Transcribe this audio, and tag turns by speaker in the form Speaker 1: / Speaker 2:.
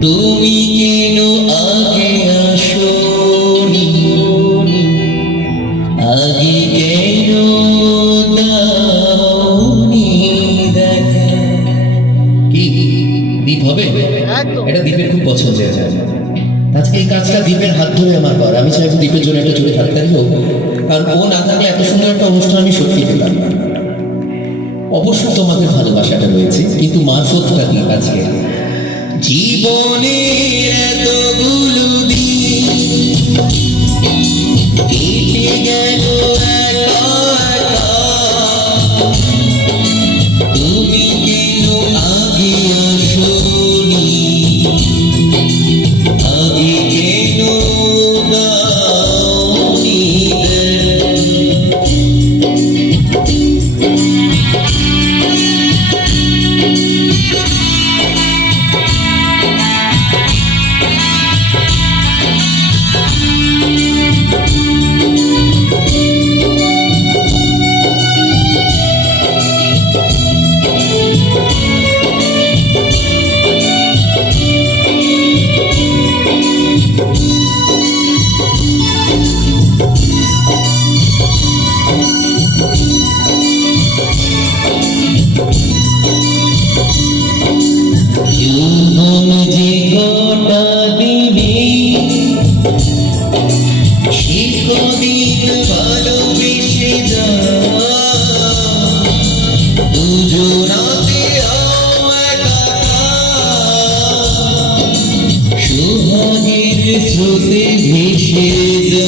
Speaker 1: তুমি কেন আগে আসোনি? আগে কেন দাওনি? দেখা কি দ্বীপ হবে এটা দ্বীপের খুব পছন্দের জায়গা। আজকে এই কাজটা দ্বীপের হাত ধরে আমার কর। আমি চাইব দ্বীপের জন্য একটা জোরে হাততালি হোক কারণ ও না থাকলে এত সুন্দর একটা অনুষ্ঠান আমি সত্যি পেতাম অবশ্য তোমাদের ভালোবাসাটা রয়েছে, কিন্তু মারফতটা কি আজকে? জীবনের এতগুলো সে কদিন ভালোবেসে যা দুজনাতে সোহাগের স্রোতে ভেসে যা